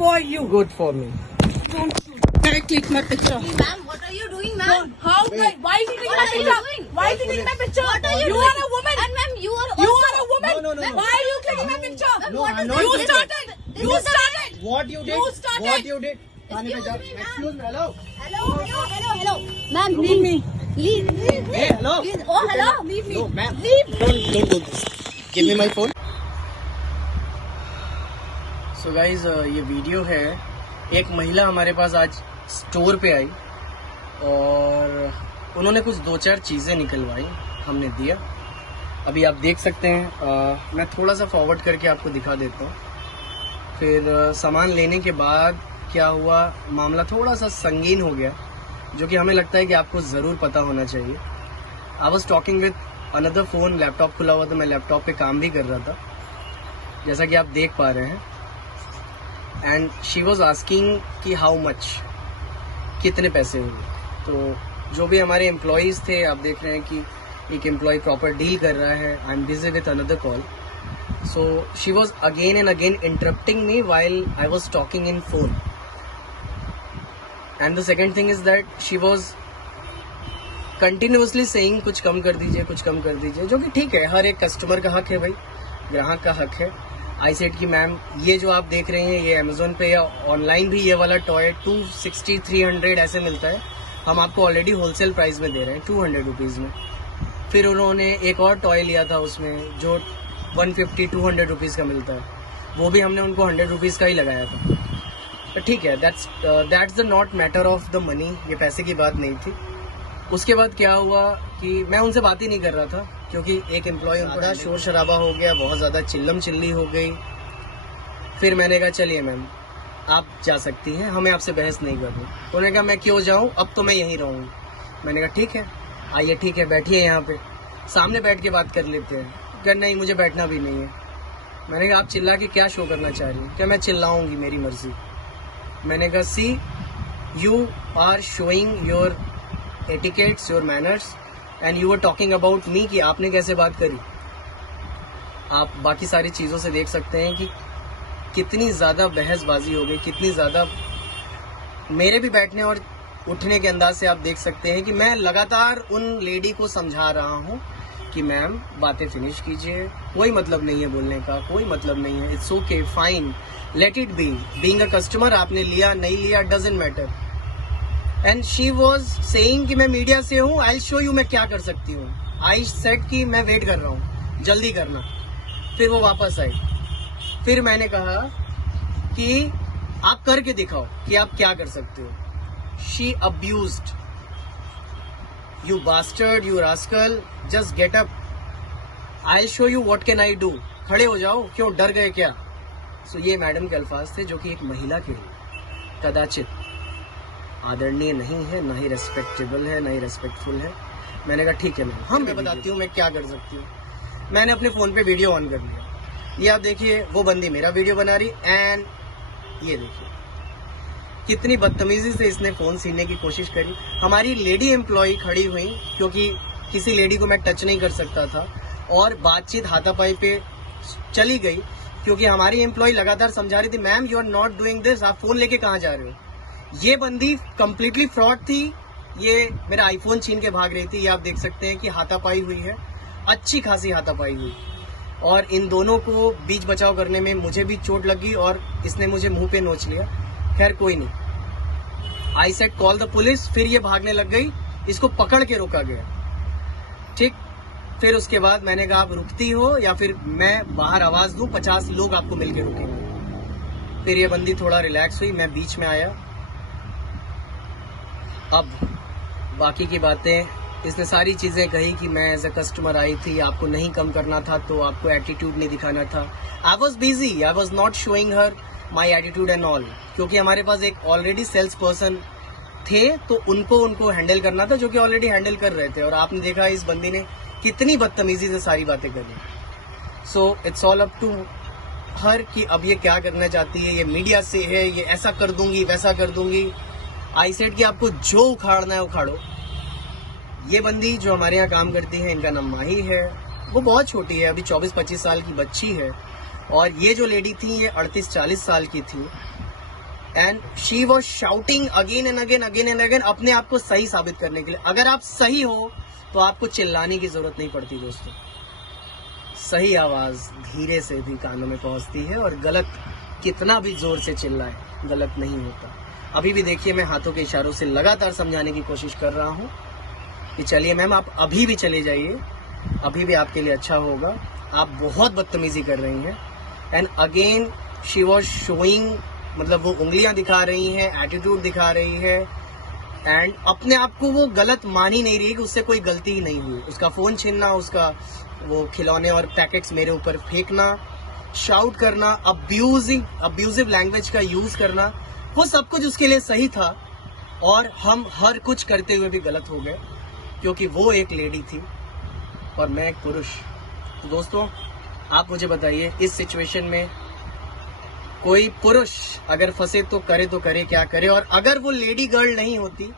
For you. Good for me. Don't shoot. Can I click my picture? Ma'am, what are you doing, ma'am? How? Why is he taking my What are you picture? doing? Why is he taking my picture? What are you You doing? are a woman. And ma'am, you are You also. are a woman. No. Why are you clicking my picture? Ma'am, No, what I'm is not this? You doing started. This You is the- started. What you did? You started. What you did? Excuse me, Excuse me. Hello. Hello. Ma'am, Leave leave. me. Leave. Hey, hello. Please. Oh, hello. Leave me. No, ma'am. Leave. Don't do this. Give me my phone. So guys, ये video है। एक महिला हमारे पास आज store पे आई और उन्होंने कुछ 2-4 चीज़ें निकलवाई, हमने दिया। अभी आप देख सकते हैं, मैं थोड़ा सा फॉरवर्ड करके आपको दिखा देता हूँ। फिर सामान लेने के बाद क्या हुआ, मामला थोड़ा सा संगीन हो गया, जो कि हमें लगता है कि आपको ज़रूर पता होना चाहिए। I was talking with another phone, laptop खुला हुआ था, मैं लैपटॉप पे काम भी कर रहा था, जैसा कि आप देख पा रहे हैं। एंड शी वॉज आस्किंग कि हाउ मच, कितने पैसे हुए। तो जो भी हमारे एम्प्लॉयज़ थे, आप देख रहे हैं कि एक एम्प्लॉय प्रॉपर डील कर रहा है। I am busy with another call, so she was again and again interrupting me while I was talking in phone. And the second thing is that she was continuously saying कुछ कम कर दीजिए, कुछ कम कर दीजिए, जो कि ठीक है, हर एक कस्टमर का हक है भाई, ग्राहक का हक है। आई सेड कि मैम, ये जो आप देख रहे हैं, ये अमेजोन पे या ऑनलाइन भी ये वाला टॉय 260-300 ऐसे मिलता है, हम आपको ऑलरेडी होलसेल प्राइस में दे रहे हैं 200 रुपीज़ में। फिर उन्होंने एक और टॉय लिया था उसमें जो 150-200 रुपीज़ का मिलता है, वो भी हमने उनको 100 रुपीज़ का ही लगाया था। तो ठीक है, that's the not matter of the money, ये पैसे की बात नहीं थी। उसके बाद क्या हुआ कि मैं उनसे बात ही नहीं कर रहा था, क्योंकि एक एम्प्लॉय उनका शोर शराबा हो गया, बहुत ज़्यादा चिल्लम चिल्ली हो गई। फिर मैंने कहा चलिए मैम, आप जा सकती हैं, हमें आपसे बहस नहीं करनी। उन्होंने कहा मैं क्यों जाऊँ, अब तो मैं यहीं रहूँगी। मैंने कहा ठीक है, आइए, ठीक है, बैठिए यहाँ पे, सामने बैठ के बात कर लेते हैं। कहा नहीं, मुझे बैठना भी नहीं है। मैंने कहा आप चिल्ला के क्या शो करना चाह रही हैं? क्या मैं चिल्लाऊँगी, मेरी मर्जी। मैंने कहा see, you are showing your etiquettes, your manners, and you are talking about me कि आपने कैसे बात करी। आप बाकी सारी चीज़ों से देख सकते हैं कि कितनी ज़्यादा बहसबाजी हो गई, कितनी ज़्यादा मेरे भी बैठने और उठने के अंदाज से आप देख सकते हैं कि मैं लगातार उन लेडी को समझा रहा हूँ कि मैम बातें फिनिश कीजिए, कोई मतलब नहीं है बोलने का, कोई मतलब नहीं है, it's okay, fine, let it be, being a customer, आपने लिया नहीं लिया doesn't matter. And she was saying कि मैं मीडिया से हूँ, आई शो यू मैं क्या कर सकती हूँ। आई सेड कि मैं वेट कर रहा हूँ, जल्दी करना। फिर वो वापस आई। फिर मैंने कहा कि आप करके दिखाओ कि आप क्या कर सकते हो। She abused, you bastard, you rascal, just get up, I show you what can I do, खड़े हो जाओ, क्यों डर गए क्या। सो ये मैडम के अल्फाज थे, जो कि एक महिला के लिए कदाचित आदरणीय नहीं है, ना ही रेस्पेक्टेबल है, ना ही रेस्पेक्टफुल है। मैंने कहा ठीक है मैम, हम मैं बताती हूँ मैं क्या कर सकती हूँ। मैंने अपने फ़ोन पे वीडियो ऑन कर लिया। ये आप देखिए, वो बंदी मेरा वीडियो बना रही, एंड ये देखिए कितनी बदतमीजी से इसने फ़ोन छीनने की कोशिश करी। हमारी लेडी एम्प्लॉय खड़ी हुई, क्योंकि किसी लेडी को मैं टच नहीं कर सकता था, और बातचीत हाथापाई पे चली गई, क्योंकि हमारी एम्प्लॉय लगातार समझा रही थी ma'am you are not doing this, आप फ़ोन लेके कहाँ जा रहे हो। ये बंदी कंप्लीटली फ्रॉड थी, ये मेरा आईफोन छीन के भाग रही थी। ये आप देख सकते हैं कि हाथापाई हुई है, अच्छी खासी हाथापाई हुई, और इन दोनों को बीच बचाव करने में मुझे भी चोट लगी और इसने मुझे मुंह पे नोच लिया। खैर कोई नहीं, I said call the police. फिर ये भागने लग गई, इसको पकड़ के रोका गया, ठीक। फिर उसके बाद मैंने कहा आप रुकती हो या फिर मैं बाहर आवाज दूं, 50 लोग आपको मिलके रुकेंगे। फिर ये बंदी थोड़ा रिलैक्स हुई, मैं बीच में आया। अब बाकी की बातें, इसने सारी चीज़ें कही कि मैं एज अ कस्टमर आई थी, आपको नहीं कम करना था, तो आपको एटीट्यूड नहीं दिखाना था। I was busy, I was not showing her my attitude and all, क्योंकि हमारे पास एक ऑलरेडी सेल्स पर्सन थे, तो उनको हैंडल करना था, जो कि ऑलरेडी हैंडल कर रहे थे। और आपने देखा इस बंदी ने कितनी बदतमीजी से सारी बातें करी। So it's all up to her कि अब ये क्या करना चाहती है। ये मीडिया से है, ये ऐसा कर दूंगी, वैसा कर दूंगी। आई सेड कि आपको जो उखाड़ना है उखाड़ो। ये बंदी जो हमारे यहाँ काम करती है, इनका नाम माही है, वो बहुत छोटी है, अभी 24-25 साल की बच्ची है। और ये जो लेडी थी, ये 38-40 साल की थी। And she was shouting again and again अपने आप को सही साबित करने के लिए। अगर आप सही हो तो आपको चिल्लाने की जरूरत नहीं पड़ती दोस्तों। सही आवाज धीरे से भी कानों में पहुंचती है और गलत कितना भी जोर से चिल्लाए गलत नहीं होता। अभी भी देखिए मैं हाथों के इशारों से लगातार समझाने की कोशिश कर रहा हूं कि चलिए मैम आप अभी भी चले जाइए, अभी भी आपके लिए अच्छा होगा, आप बहुत बदतमीजी कर रही हैं। And again she was showing, मतलब वो उंगलियां दिखा रही हैं, एटीट्यूड दिखा रही है एंड अपने आप को वो गलत मान ही नहीं रही है कि उससे कोई गलती ही नहीं हुई। उसका फोन छीनना, उसका वो खिलौने और पैकेट्स मेरे ऊपर फेंकना, शाउट करना, अब्यूजिव लैंग्वेज का यूज करना, वो सब कुछ उसके लिए सही था और हम हर कुछ करते हुए भी गलत हो गए क्योंकि वो एक लेडी थी और मैं एक पुरुष। तो दोस्तों आप मुझे बताइए इस सिचुएशन में कोई पुरुष अगर फंसे तो करे क्या करे। और अगर वो लेडी गर्ल नहीं होती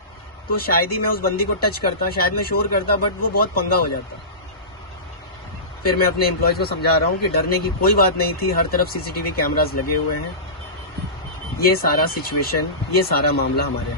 तो शायद ही मैं उस बंदी को टच करता, शायद मैं शोर करता, बट वो बहुत पंगा हो जाता। फिर मैं अपने एम्प्लॉयज को समझा रहा हूँ कि डरने की कोई बात नहीं थी, हर तरफ सीसीटीवी कैमरास लगे हुए हैं। ये सारा सिचुएशन, ये सारा मामला हमारे